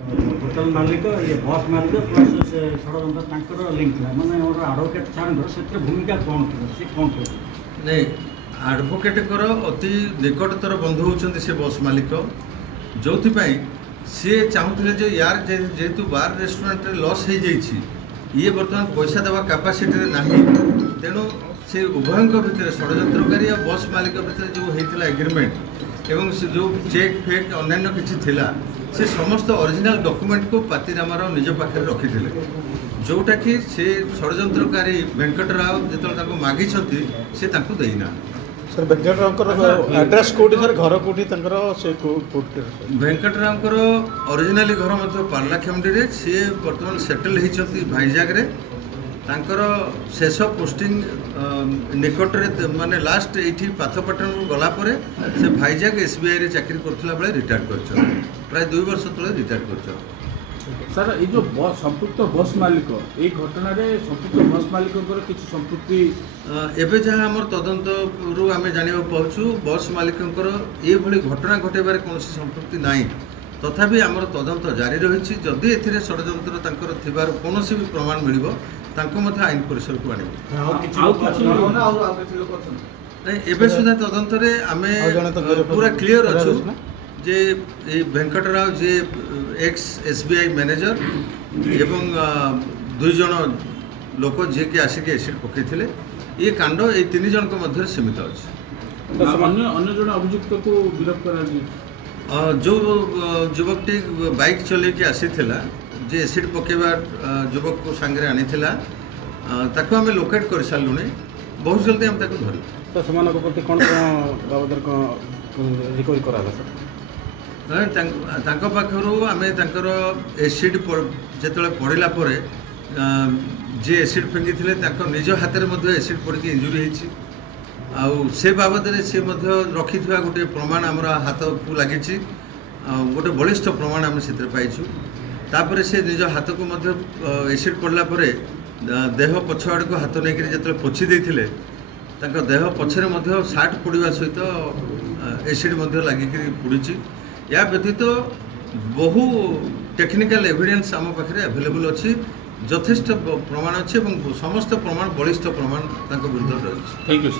Hotel मालिक ये बस मालिक प्लस से षड्यंत्र लिंक था मैंने आडभोकेट सार भूमिका कौन थी सी कौन थे नहीं आडभोकेट अति निकटतर बंधु होती से बस मालिक जो सी चाहूले यार जेहेतु बार रेस्टोरेंट लॉस हो जाइए ये बर्तमान पैसा देवा कैपेसिटी ना तेणु से उभयों भितर षड्यंत्रकारी और बस मालिक भितर जो होता एग्रीमेंट एवं से जो चेक फेक अन्य किसी थिला से समस्त ओरिजिनल डॉक्यूमेंट को पातिरामार निज पाखे रखी जोटा कि से षड्यंत्रकारी वेंकट राव जो मागी से देना सर वेंकट राव एड्रेस कोठी सर घर कोठी से वेंकट राव ओरिजिनली घर मध्य पार्लाखेमुंडी रे सी बर्तमान सेटल होती भाईजाग रे तांकर शेष पोस्टिंग निकट रे माने लास्ट एठी पाथपटन गलापर से भाईजाग एसबीआई रे चाकरी करथिला बेले रिटायर कर प्राय 2 वर्ष तले रिटायर कर सर ये जो बस संपुक्त बस मालिक ये घटना रे संपुक्त बस मालिक किसी संपृक्ति एबे जहाँ आम तदंत रु आम जाना पाचु बस मालिक ये घटना घटेबार कौन संपृक्ति ना तथापि आमर तदंत जारी रही जदि ए षड्यंत्र कौन भी प्रमाण मिल आईन परिसर को आने सुधा तदंत आम पूरा क्लीयर अच्छु जे वेंकट राव जे एक्स एसबीआई मैनेजर एवं 2 जन लोक जी के आसिक एसिड पकई ये कांड ये 3 जन मध्य सीमित अच्छे अन्य जन अभियुक्त को गिरफ्त कर जो युवकटी बाइक चल के आसी जे एसिड पकेबा युवक को सांगे आनी ताको आम लोकेट कर सारूँ बहुत जल्दी आम धरू तो से कौन बाबद रिकवरी करा पाखु आम एसिड जो पड़ा पर जे एसिड फेंकी थे निज हाथ में एसिड पड़ इंजुरी होती से बाबद से रखी गोटे प्रमाण आम हाथ को लगी गोटे बलिष्ठ प्रमाण आम से पाइछू तापर से निज हाथ को एसिड पड़ला देह पछ आड़ को हाथ नहीं जो पोछि देते देह पछरे सार्ट पड़ा सहित एसिड लगिक पुड़ी या व्यतीत बहु टेक्निकल एविडेंस आम पाखे अवेलेबल अच्छी यथेष्ट प्रमाण अच्छे समस्त प्रमाण बलिष्ठ प्रमाण विरुद्ध रही। Thank you.